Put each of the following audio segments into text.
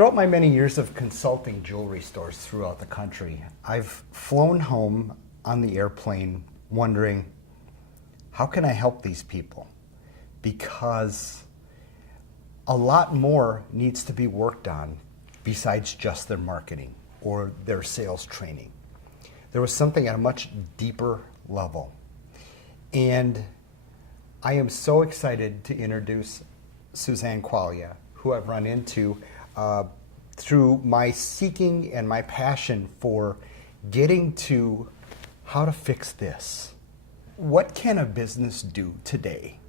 Throughout my many years of consulting jewelry stores throughout the country, I've flown home on the airplane wondering, how can I help these people? Because a lot more needs to be worked on besides just their marketing or their sales training. There was something at a much deeper level. And I am so excited to introduce Suzanne Qualia, who I've run into through my seeking and my passion for getting to how to fix this. What can a business do today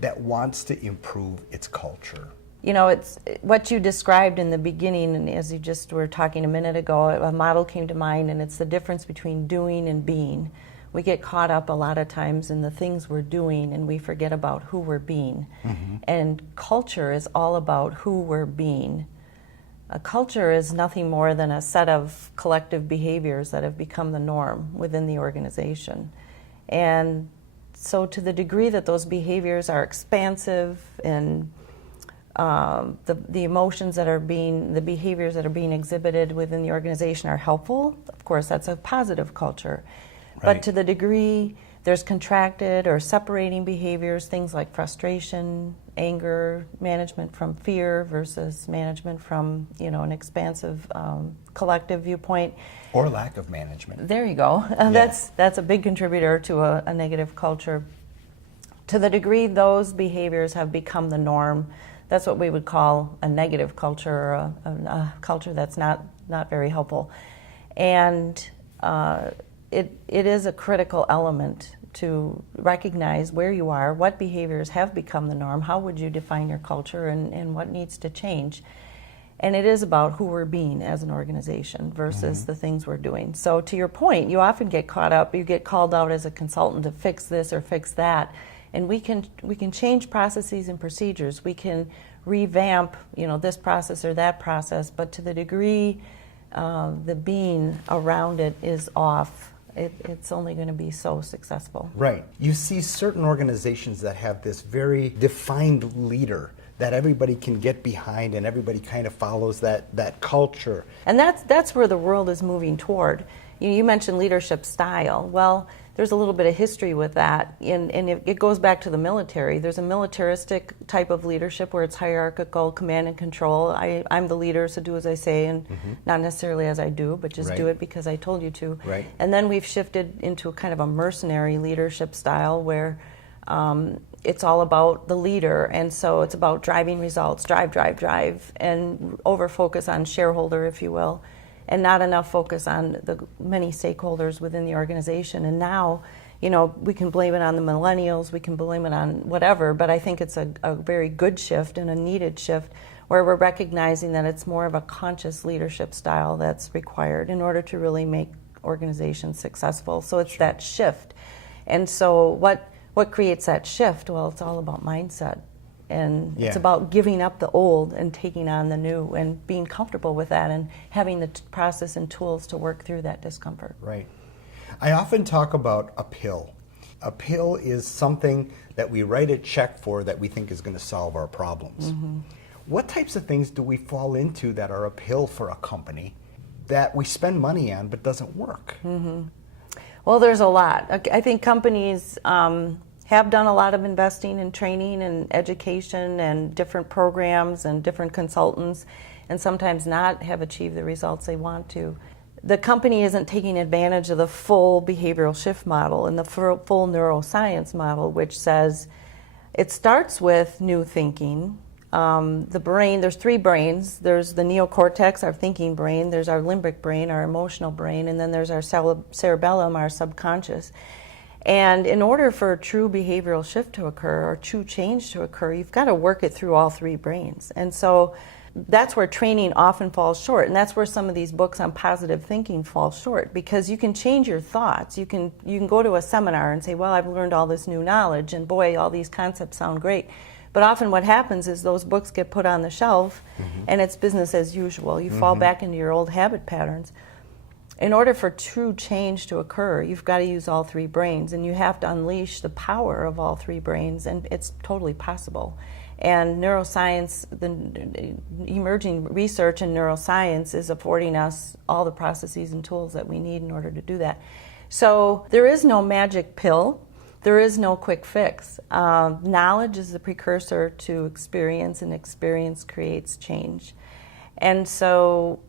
that wants to improve its culture? You know, it's what you described in the beginning, and as you just were talking a minute ago, a model came to mind, and it's the difference between doing and being. We get caught up a lot of times in the things we're doing, and we forget about who we're being. Mm-hmm. And culture is all about who we're being. A culture is nothing more than a set of collective behaviors that have become the norm within the organization. And so to the degree that those behaviors are expansive and the emotions that are the behaviors that are being exhibited within the organization are helpful, of course that's a positive culture. Right. But to the degree there's contracted or separating behaviors, things like frustration, anger, management from fear versus management from, an expansive collective viewpoint. Or lack of management. There you go. Yeah. That's a big contributor to a negative culture. To the degree those behaviors have become the norm, that's what we would call a negative culture, or a culture that's not very helpful. And it is a critical element to recognize where you are, what behaviors have become the norm, how would you define your culture, and what needs to change. And it is about who we're being as an organization versus the things we're doing. So to your point, you often get caught up, you get called out as a consultant to fix this or fix that. And we can change processes and procedures. We can revamp, this process or that process, but to the degree the being around it is off, it's only going to be so successful. Right. You see certain organizations that have this very defined leader that everybody can get behind and everybody kind of follows that culture. And that's where the world is moving toward. You mentioned leadership style. Well, there's a little bit of history with that, and it goes back to the military. There's a militaristic type of leadership where it's hierarchical, command and control. I'm the leader, so do as I say, and not necessarily as I do, but just do it because I told you to. Right. And then we've shifted into a kind of a mercenary leadership style where it's all about the leader, and so it's about driving results, drive, and over-focus on shareholder, if you will, and not enough focus on the many stakeholders within the organization. And now, we can blame it on the millennials, we can blame it on whatever, but I think it's a very good shift and a needed shift where we're recognizing that it's more of a conscious leadership style that's required in order to really make organizations successful. So it's that shift. And so what creates that shift? Well, it's all about mindset. And it's about giving up the old and taking on the new and being comfortable with that and having the process and tools to work through that discomfort. Right. I often talk about a pill. A pill is something that we write a check for that we think is going to solve our problems. Mm-hmm. What types of things do we fall into that are a pill for a company that we spend money on but doesn't work? Mm-hmm. Well, there's a lot. I think companies have done a lot of investing in training and education and different programs and different consultants, and sometimes not have achieved the results they want to. The company isn't taking advantage of the full behavioral shift model and the full neuroscience model, which says it starts with new thinking. The brain, there's three brains. There's the neocortex, our thinking brain, there's our limbic brain, our emotional brain, and then there's our cerebellum, our subconscious. And in order for a true behavioral shift to occur or true change to occur, you've got to work it through all three brains. And so that's where training often falls short. And that's where some of these books on positive thinking fall short, because you can change your thoughts. You can go to a seminar and say, well, I've learned all this new knowledge, and boy, all these concepts sound great. But often what happens is those books get put on the shelf and it's business as usual. You fall back into your old habit patterns. In order for true change to occur, you've got to use all three brains, and you have to unleash the power of all three brains, and it's totally possible. And neuroscience, the emerging research in neuroscience is affording us all the processes and tools that we need in order to do that. So there is no magic pill. There is no quick fix. Knowledge is the precursor to experience, and experience creates change. And so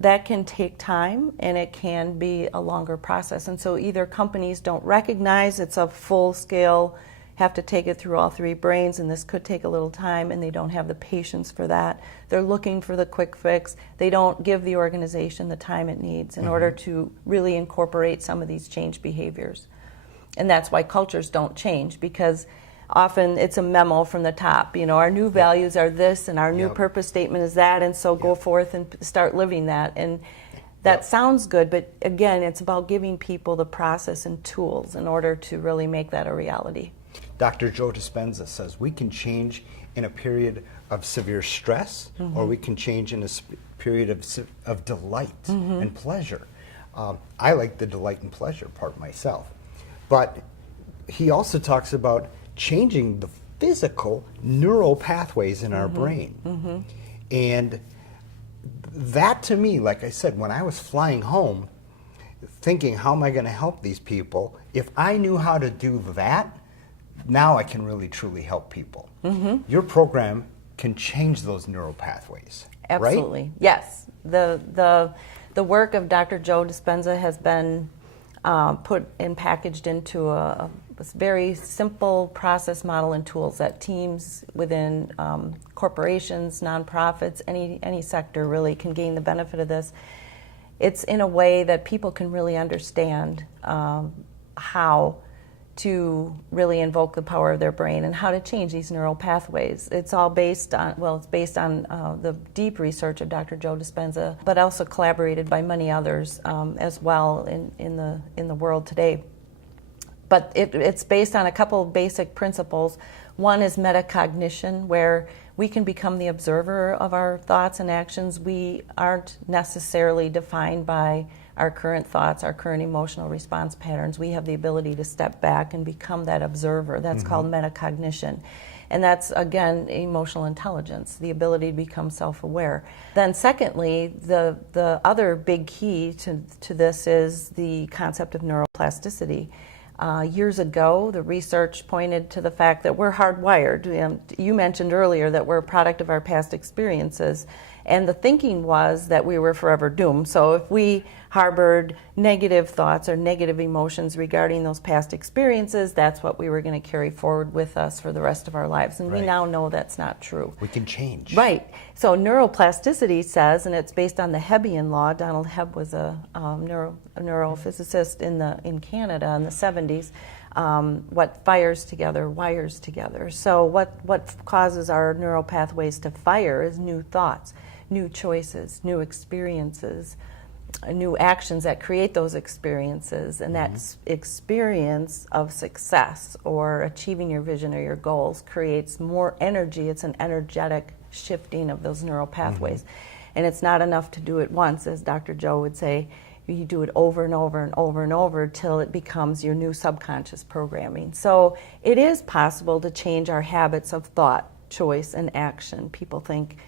that can take time, and it can be a longer process. And so either companies don't recognize it's a full-scale, have to take it through all three brains, and this could take a little time, and they don't have the patience for that. They're looking for the quick fix. They don't give the organization the time it needs in order to really incorporate some of these change behaviors. And that's why cultures don't change, because often it's a memo from the top. You know, our new values are this, and our new purpose statement is that, and so go forth and start living that. And that sounds good, but again, it's about giving people the process and tools in order to really make that a reality. Dr. Joe Dispenza says we can change in a period of severe stress, or we can change in a period of delight and pleasure. I like the delight and pleasure part myself. But he also talks about changing the physical neural pathways in our brain. And that to me, like I said, when I was flying home, thinking, how am I going to help these people? If I knew how to do that, now I can really truly help people. Your program can change those neural pathways. Absolutely, right? Yes. The work of Dr. Joe Dispenza has been put and packaged into a very simple process model and tools that teams within corporations, nonprofits, any sector really can gain the benefit of this. It's in a way that people can really understand how to really invoke the power of their brain and how to change these neural pathways. It's all based on, it's based on the deep research of Dr. Joe Dispenza, but also collaborated by many others as well in the world today. But it's based on a couple of basic principles. One is metacognition, where we can become the observer of our thoughts and actions. We aren't necessarily defined by our current thoughts, our current emotional response patterns. We have the ability to step back and become that observer. That's called metacognition. And that's, again, emotional intelligence, the ability to become self-aware. Then secondly, the other big key to this is the concept of neuroplasticity. Years ago, the research pointed to the fact that we're hardwired. You mentioned earlier that we're a product of our past experiences, and the thinking was that we were forever doomed. So if we harbored negative thoughts or negative emotions regarding those past experiences, that's what we were going to carry forward with us for the rest of our lives. And we now know that's not true. We can change. Right. So neuroplasticity says, and it's based on the Hebbian law. Donald Hebb was a neurophysicist in Canada in the 70s. What fires together wires together. So what causes our neural pathways to fire is new thoughts, new choices, new experiences, new actions that create those experiences. And that experience of success or achieving your vision or your goals creates more energy. It's an energetic shifting of those neural pathways. And it's not enough to do it once, as Dr. Joe would say. You do it over and over and over and over till it becomes your new subconscious programming. So it is possible to change our habits of thought, choice, and action. People think,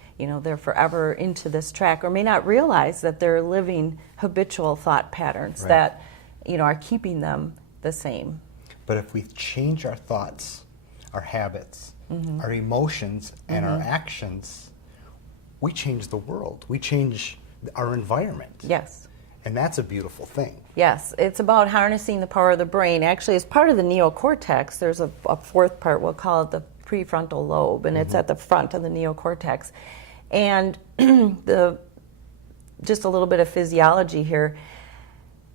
they're forever into this track, or may not realize that they're living habitual thought patterns that, are keeping them the same. But if we change our thoughts, our habits, our emotions, and our actions, we change the world. We change our environment. Yes. And that's a beautiful thing. Yes, it's about harnessing the power of the brain. Actually, as part of the neocortex, there's a fourth part, we'll call it the prefrontal lobe, and it's at the front of the neocortex. And just a little bit of physiology here.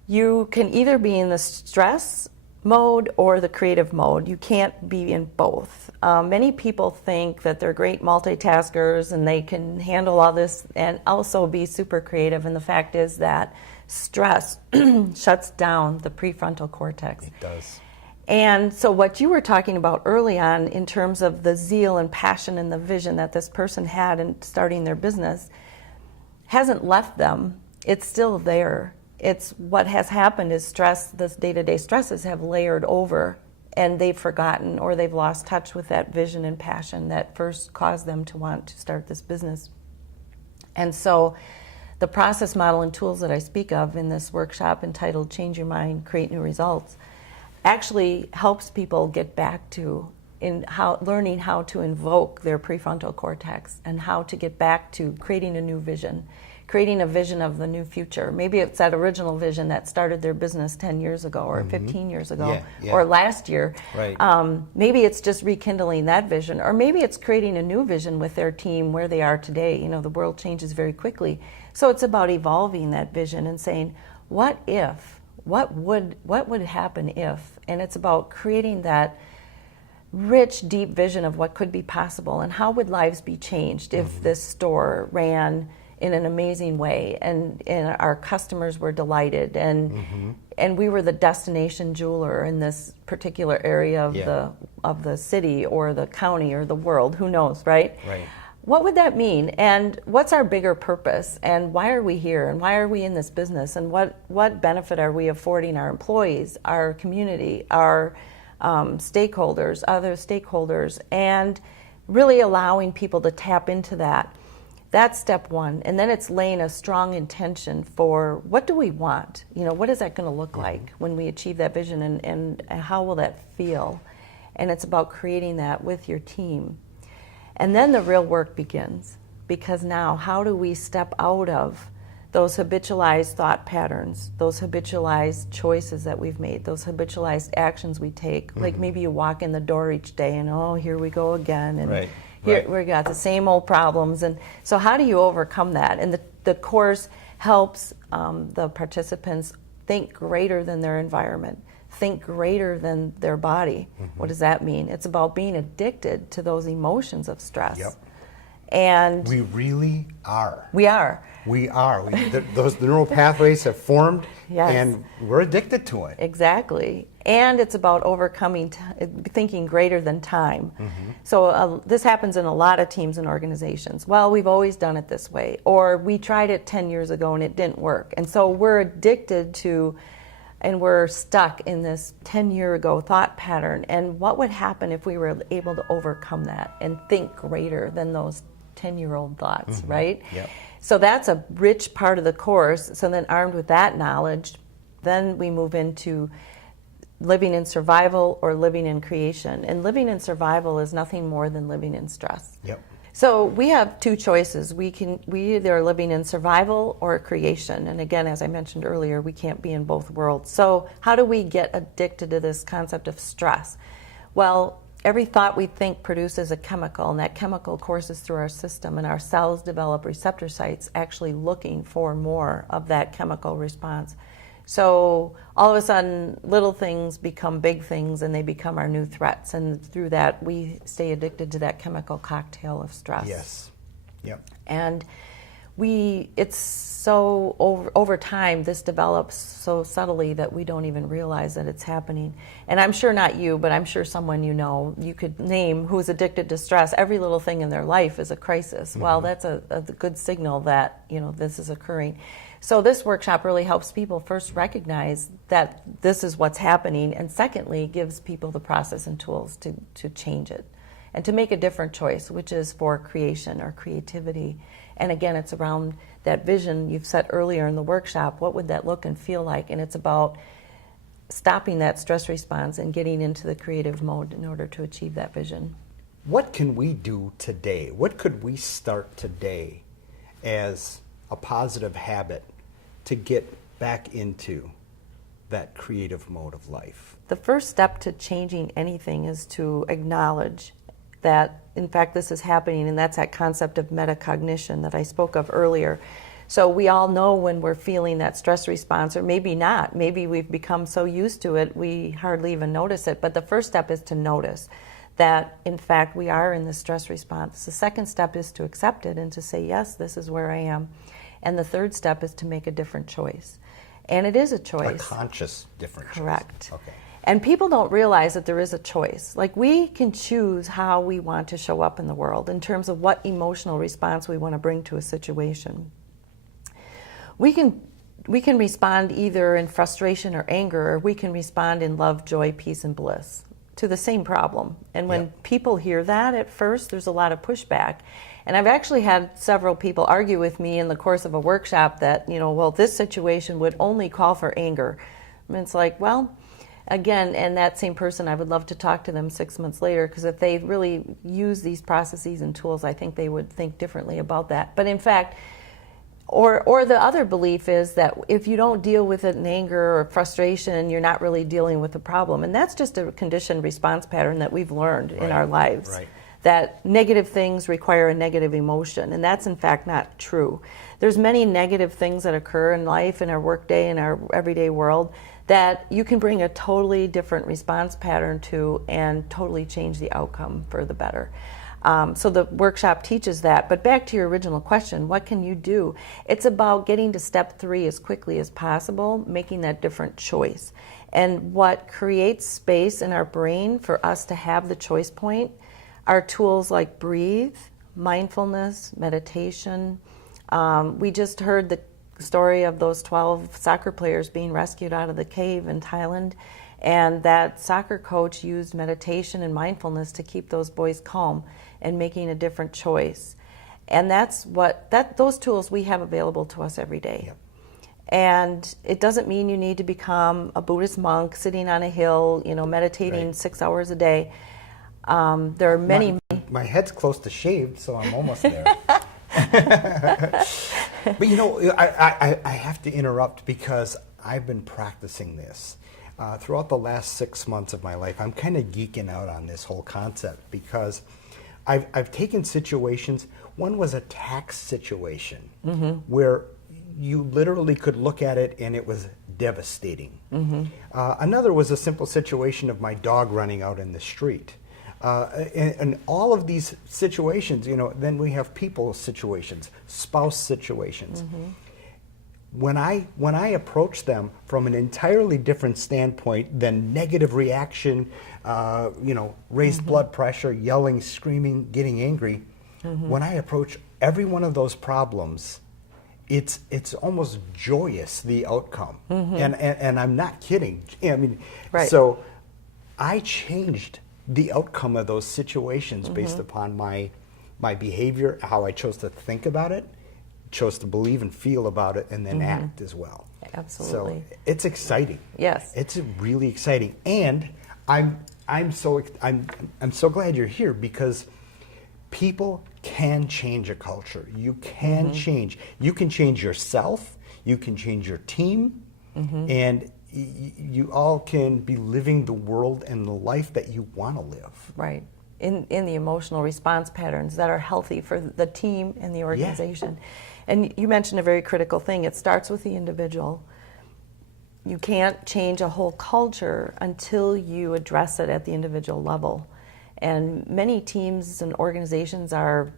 You can either be in the stress mode or the creative mode. You can't be in both. Many people think that they're great multitaskers and they can handle all this and also be super creative. And the fact is that stress shuts down the prefrontal cortex. It does. And so what you were talking about early on in terms of the zeal and passion and the vision that this person had in starting their business hasn't left them. It's still there. It's what has happened is stress, this day-to-day stresses have layered over and they've forgotten or they've lost touch with that vision and passion that first caused them to want to start this business. And so the process model and tools that I speak of in this workshop entitled Change Your Mind, Create New Results actually helps people get back to learning how to invoke their prefrontal cortex and how to get back to creating a new vision, creating a vision of the new future. Maybe it's that original vision that started their business 10 years ago or 15 years ago or last year. Right. Maybe it's just rekindling that vision, or maybe it's creating a new vision with their team where they are today. You know, the world changes very quickly. So it's about evolving that vision and saying, what if? What would happen if? And it's about creating that rich, deep vision of what could be possible and how would lives be changed if this store ran in an amazing way and our customers were delighted and we were the destination jeweler in this particular area of the city or the county or the world, who knows, right? Right. What would that mean, and what's our bigger purpose, and why are we here, and why are we in this business, and what benefit are we affording our employees, our community, our stakeholders, other stakeholders, and really allowing people to tap into that. That's step one. And then it's laying a strong intention for what do we want? You know, what is that going to look like when we achieve that vision, and how will that feel? And it's about creating that with your team. And then the real work begins, because now how do we step out of those habitualized thought patterns, those habitualized choices that we've made, those habitualized actions we take? Like maybe you walk in the door each day and, oh, here we go again. And here we got the same old problems. And so how do you overcome that? And the course helps the participants think greater than their environment, think greater than their body. What does that mean? It's about being addicted to those emotions of stress. Yep. And we really are. We are. Those neural pathways have formed, Yes. and we're addicted to it. Exactly. And it's about overcoming, thinking greater than time. So this happens in a lot of teams and organizations. Well, we've always done it this way, or we tried it 10 years ago and it didn't work. And so we're addicted to, and we're stuck in this 10-year-ago thought pattern. And what would happen if we were able to overcome that and think greater than those 10-year-old thoughts, right? Yep. So that's a rich part of the course. So then armed with that knowledge, then we move into living in survival or living in creation. And living in survival is nothing more than living in stress. Yep. So we have two choices. We either are living in survival or creation. And again, as I mentioned earlier, we can't be in both worlds. So how do we get addicted to this concept of stress? Well, every thought we think produces a chemical, and that chemical courses through our system, and our cells develop receptor sites actually looking for more of that chemical response. So all of a sudden, little things become big things, and they become our new threats. And through that, we stay addicted to that chemical cocktail of stress. Yes. Yep. And it's so, over time, this develops so subtly that we don't even realize that it's happening. And I'm sure not you, but I'm sure someone you know, you could name who's addicted to stress. Every little thing in their life is a crisis. Well, that's a good signal that, you know, this is occurring. So this workshop really helps people first recognize that this is what's happening, and secondly, gives people the process and tools to change it and to make a different choice, which is for creation or creativity. And again, it's around that vision you've set earlier in the workshop. What would that look and feel like? And it's about stopping that stress response and getting into the creative mode in order to achieve that vision. What can we do today? What could we start today as a positive habit to get back into that creative mode of life? The first step to changing anything is to acknowledge that, in fact, this is happening, and that's that concept of metacognition that I spoke of earlier. So we all know when we're feeling that stress response, or maybe not. Maybe we've become so used to it, we hardly even notice it. But the first step is to notice that, in fact, we are in the stress response. The second step is to accept it and to say, yes, this is where I am. And the third step is to make a different choice. And it is a choice. A conscious different choice. Correct. Okay. And people don't realize that there is a choice. Like, we can choose how we want to show up in the world in terms of what emotional response we want to bring to a situation. We can respond either in frustration or anger, or we can respond in love, joy, peace, and bliss. to the same problem. And when Yep. people hear that at first, there's a lot of pushback. And I've actually had several people argue with me in the course of a workshop that, well, this situation would only call for anger. And it's like, well, again, and that same person, I would love to talk to them 6 months later, because if they really use these processes and tools, I think they would think differently about that. But in fact, or the other belief is that if you don't deal with it in anger or frustration, you're not really dealing with the problem. And that's just a conditioned response pattern that we've learned in our lives. Right. That negative things require a negative emotion, and that's in fact not true. There's many negative things that occur in life, in our workday, in our everyday world, that you can bring a totally different response pattern to and totally change the outcome for the better. So the workshop teaches that. But back to your original question, what can you do? It's about getting to step 3 as quickly as possible, making that different choice. And what creates space in our brain for us to have the choice point are tools like breathe, mindfulness, meditation. We just heard the story of those 12 soccer players being rescued out of the cave in Thailand, and that soccer coach used meditation and mindfulness to keep those boys calm and making a different choice. And that's those tools we have available to us every day. Yep. And it doesn't mean you need to become a Buddhist monk sitting on a hill, meditating Right. 6 hours a day. There are many. My head's close to shaved, so I'm almost there. But I have to interrupt because I've been practicing this. Throughout the last 6 months of my life, I'm kind of geeking out on this whole concept because I've taken situations. One was a tax situation where you literally could look at it and it was devastating. Another was a simple situation of my dog running out in the street. And all of these situations, then we have people situations, spouse situations. When I approach them from an entirely different standpoint than negative reaction, raised blood pressure, yelling, screaming, getting angry, when I approach every one of those problems, it's almost joyous, the outcome. And I'm not kidding. Right. So I changed the outcome of those situations based upon my behavior, how I chose to think about it, chose to believe and feel about it, and then act as well. Absolutely. So it's exciting. Yes. It's really exciting, and I'm so glad you're here because people can change a culture. You can change. You can change yourself. You can change your team, and you all can be living the world and the life that you want to live. Right. In the emotional response patterns that are healthy for the team and the organization. And you mentioned a very critical thing. It starts with the individual. You can't change a whole culture until you address it at the individual level. And many teams and organizations are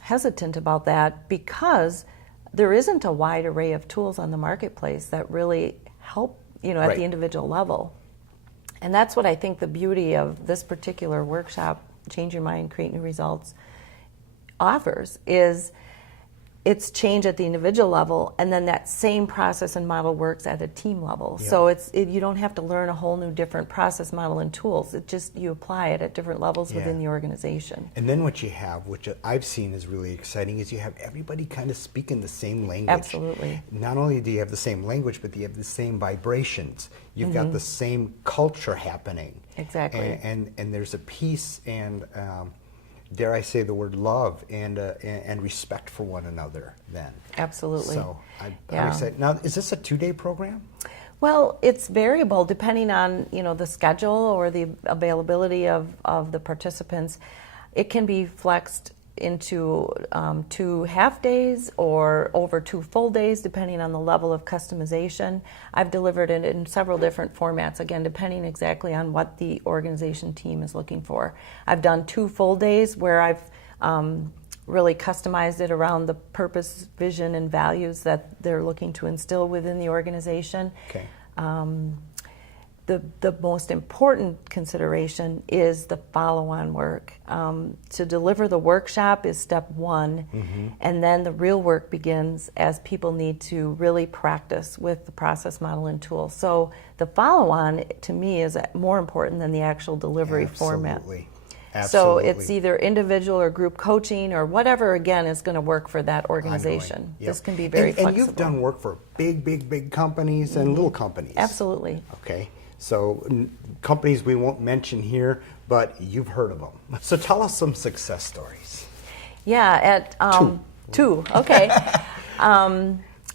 hesitant about that because there isn't a wide array of tools on the marketplace that really help, at the individual level. And that's what I think the beauty of this particular workshop, Change Your Mind, Create New Results, offers is it's change at the individual level, and then that same process and model works at a team level. Yeah. So you don't have to learn a whole new different process model and tools. It just, you apply it at different levels within the organization. And then what you have, which I've seen is really exciting, is you have everybody kind of speaking the same language. Absolutely. Not only do you have the same language, but you have the same vibrations. You've got the same culture happening. Exactly. And there's a peace and, dare I say the word love and respect for one another then. Absolutely. So I'm excited. Now, is this a 2-day program? Well, it's variable depending on the schedule or the availability of the participants. It can be flexed into 2 half days or over 2 full days, depending on the level of customization. I've delivered it in several different formats, again, depending exactly on what the organization team is looking for. I've done 2 full days where I've really customized it around the purpose, vision, and values that they're looking to instill within the organization. Okay. the most important consideration is the follow-on work. To deliver the workshop is step one, and then the real work begins as people need to really practice with the process model and tools. So the follow-on, to me, is more important than the actual delivery format. Absolutely. So it's either individual or group coaching or whatever, again, is going to work for that organization. Yep. This can be very flexible. And you've done work for big companies and little companies. Absolutely. Okay. So companies we won't mention here, but you've heard of them. So tell us some success stories. Yeah, at two. Okay.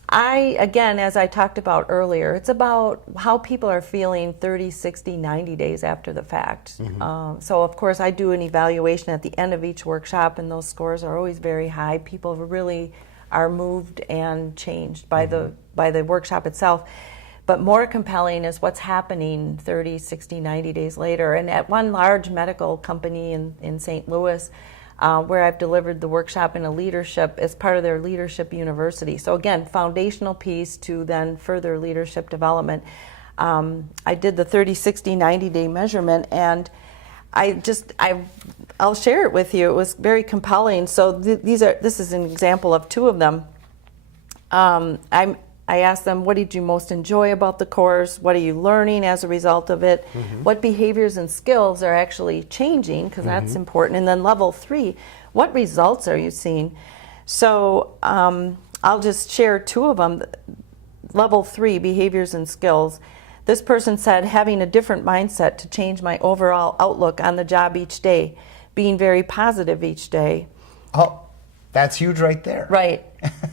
Again, as I talked about earlier, it's about how people are feeling 30, 60, 90 days after the fact. So of course I do an evaluation at the end of each workshop, and those scores are always very high. People really are moved and changed by the workshop itself. But more compelling is what's happening 30, 60, 90 days later. And at one large medical company in St. Louis, where I've delivered the workshop in a leadership as part of their leadership university. So again, foundational piece to then further leadership development. I did the 30, 60, 90-day measurement, and I'll share it with you. It was very compelling. So this is an example of two of them. I asked them, what did you most enjoy about the course? What are you learning as a result of it? What behaviors and skills are actually changing, because that's important. And then level 3, what results are you seeing? So I'll just share two of them. Level 3, behaviors and skills. This person said, having a different mindset to change my overall outlook on the job each day, being very positive each day. Oh, that's huge right there. Right.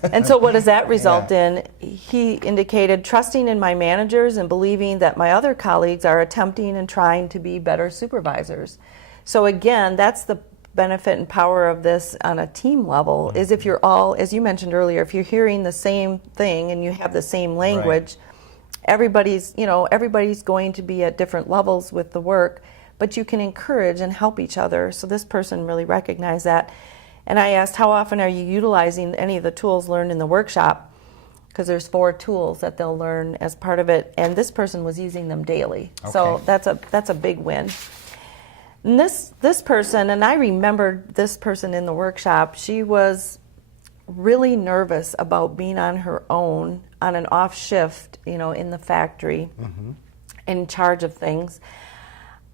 And so what does that result in? He indicated trusting in my managers and believing that my other colleagues are attempting and trying to be better supervisors. So again, that's the benefit and power of this on a team level, is if you're all, as you mentioned earlier, if you're hearing the same thing and you have the same language, everybody's going to be at different levels with the work, but you can encourage and help each other. So this person really recognized that. And I asked, how often are you utilizing any of the tools learned in the workshop? Because there's 4 tools that they'll learn as part of it, and this person was using them daily. Okay. So that's a big win. And this person, and I remembered this person in the workshop, she was really nervous about being on her own on an off shift, in the factory, in charge of things.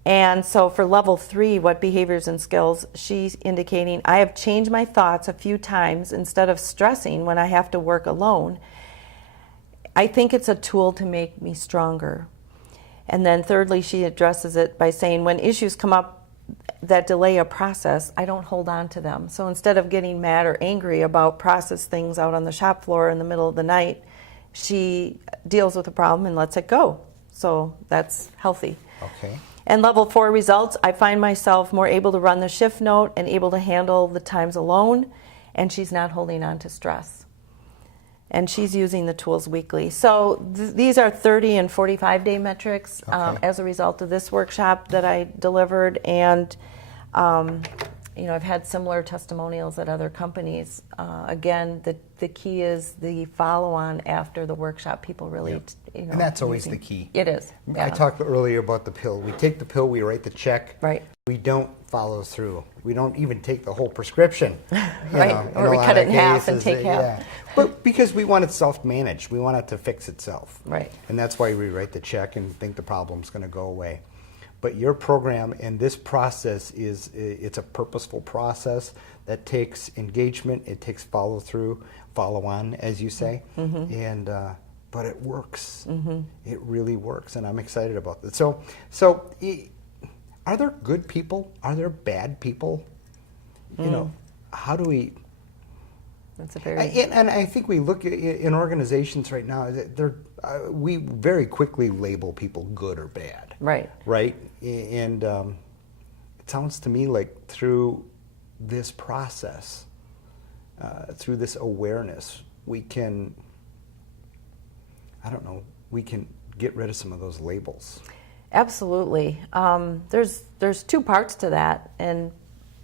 And so for level 3, what behaviors and skills, she's indicating, I have changed my thoughts a few times instead of stressing when I have to work alone. I think it's a tool to make me stronger. And then thirdly, she addresses it by saying, when issues come up that delay a process, I don't hold on to them. So instead of getting mad or angry about process things out on the shop floor in the middle of the night, she deals with the problem and lets it go. So that's healthy. Okay. And level 4 results, I find myself more able to run the shift note and able to handle the times alone, and she's not holding on to stress. And she's using the tools weekly. So these are 30 and 45-day metrics as a result of this workshop that I delivered. And I've had similar testimonials at other companies. Again, the key is the follow-on after the workshop. People really, and that's always the key. It is. Yeah. I talked earlier about the pill. We take the pill, we write the check. Right. We don't follow through. We don't even take the whole prescription. Right. Or we cut it in half and take half. Yeah. But because we want it self-managed, we want it to fix itself. Right. And that's why we write the check and think the problem's going to go away. But your program and this process it's a purposeful process that takes engagement, it takes follow-through, follow-on, as you say, and but it works. It really works, and I'm excited about this. So are there good people? Are there bad people? How do we? That's a very. And I think we look in organizations right now. We very quickly label people good or bad. Right. Right. And it sounds to me like through this process, through this awareness, we can. We can get rid of some of those labels. Absolutely. There's 2 parts to that, and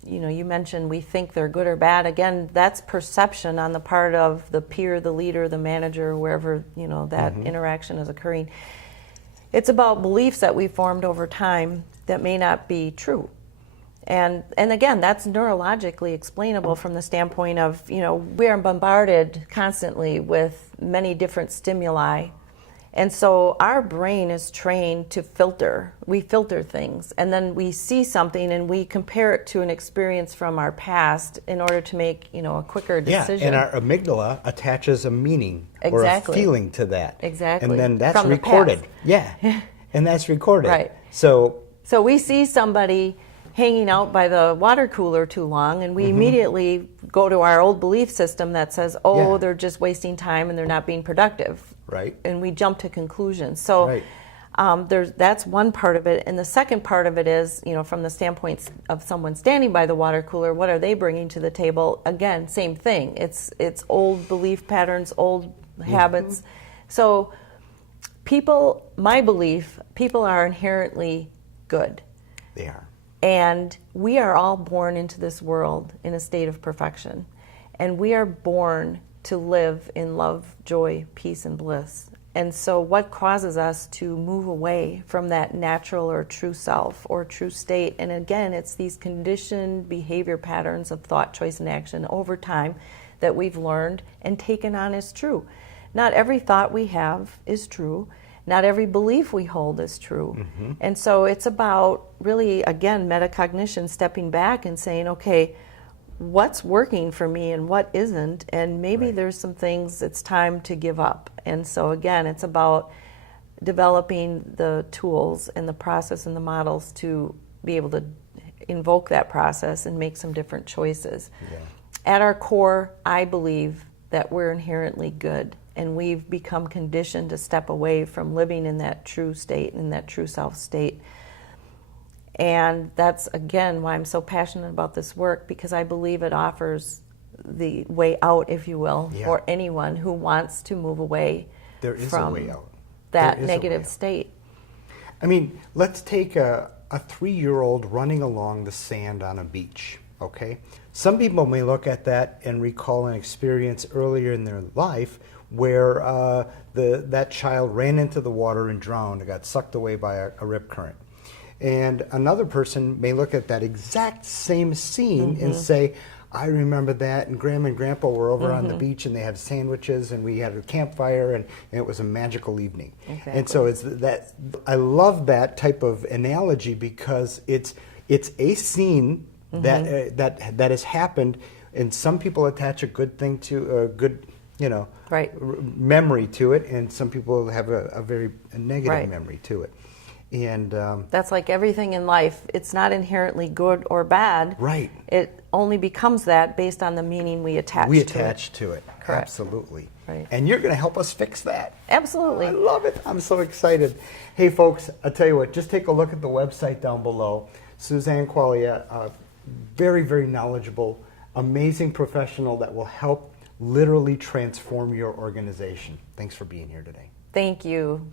you mentioned we think they're good or bad. Again, that's perception on the part of the peer, the leader, the manager, wherever that interaction is occurring. It's about beliefs that we formed over time that may not be true. And again, that's neurologically explainable from the standpoint of, we are bombarded constantly with many different stimuli. And so our brain is trained to filter. We filter things. And then we see something and we compare it to an experience from our past in order to make, a quicker decision. Yeah, and our amygdala attaches a meaning Exactly. or a feeling to that. Exactly. And then that's From the recorded. past. Yeah, and that's recorded. Right. So we see somebody hanging out by the water cooler too long, and we immediately go to our old belief system that says, Yeah. they're just wasting time and they're not being productive. Right. And we jump to conclusions. So Right. that's one part of it. And the second part of it is, from the standpoint of someone standing by the water cooler, what are they bringing to the table? Again, same thing. It's old belief patterns, old habits. So my belief, people are inherently good. They are. And we are all born into this world in a state of perfection. And we are born to live in love, joy, peace, and bliss. And so what causes us to move away from that natural or true self or true state? And again, it's these conditioned behavior patterns of thought, choice, and action over time that we've learned and taken on as true. Not every thought we have is true. Not every belief we hold is true. And so it's about really, again, metacognition, stepping back and saying, okay, what's working for me and what isn't? And maybe there's some things it's time to give up. And so again, it's about developing the tools and the process and the models to be able to invoke that process and make some different choices. Yeah. At our core, I believe that we're inherently good. And we've become conditioned to step away from living in that true state, in that true self state. And that's, again, why I'm so passionate about this work, because I believe it offers the way out, if you will, for anyone who wants to move away There is from a way out. that There is a negative way out. state. I mean, let's take a 3-year-old running along the sand on a beach, okay? Some people may look at that and recall an experience earlier in their life where that child ran into the water and drowned and got sucked away by a rip current. And another person may look at that exact same scene and say, I remember that, and Grandma and Grandpa were over on the beach and they had sandwiches and we had a campfire and it was a magical evening. Exactly. And so it's that I love that type of analogy because it's a scene that has happened, and some people attach a good thing to a good memory to it, and some people have a very negative memory to it. And that's like everything in life. It's not inherently good or bad. Right. It only becomes that based on the meaning we attach to it. Correct. Absolutely. Right. And you're going to help us fix that. Absolutely. I love it. I'm so excited. Hey, folks, I'll tell you what, just take a look at the website down below. Suzanne Qualia, very, very knowledgeable, amazing professional that will help literally transform your organization. Thanks for being here today. Thank you.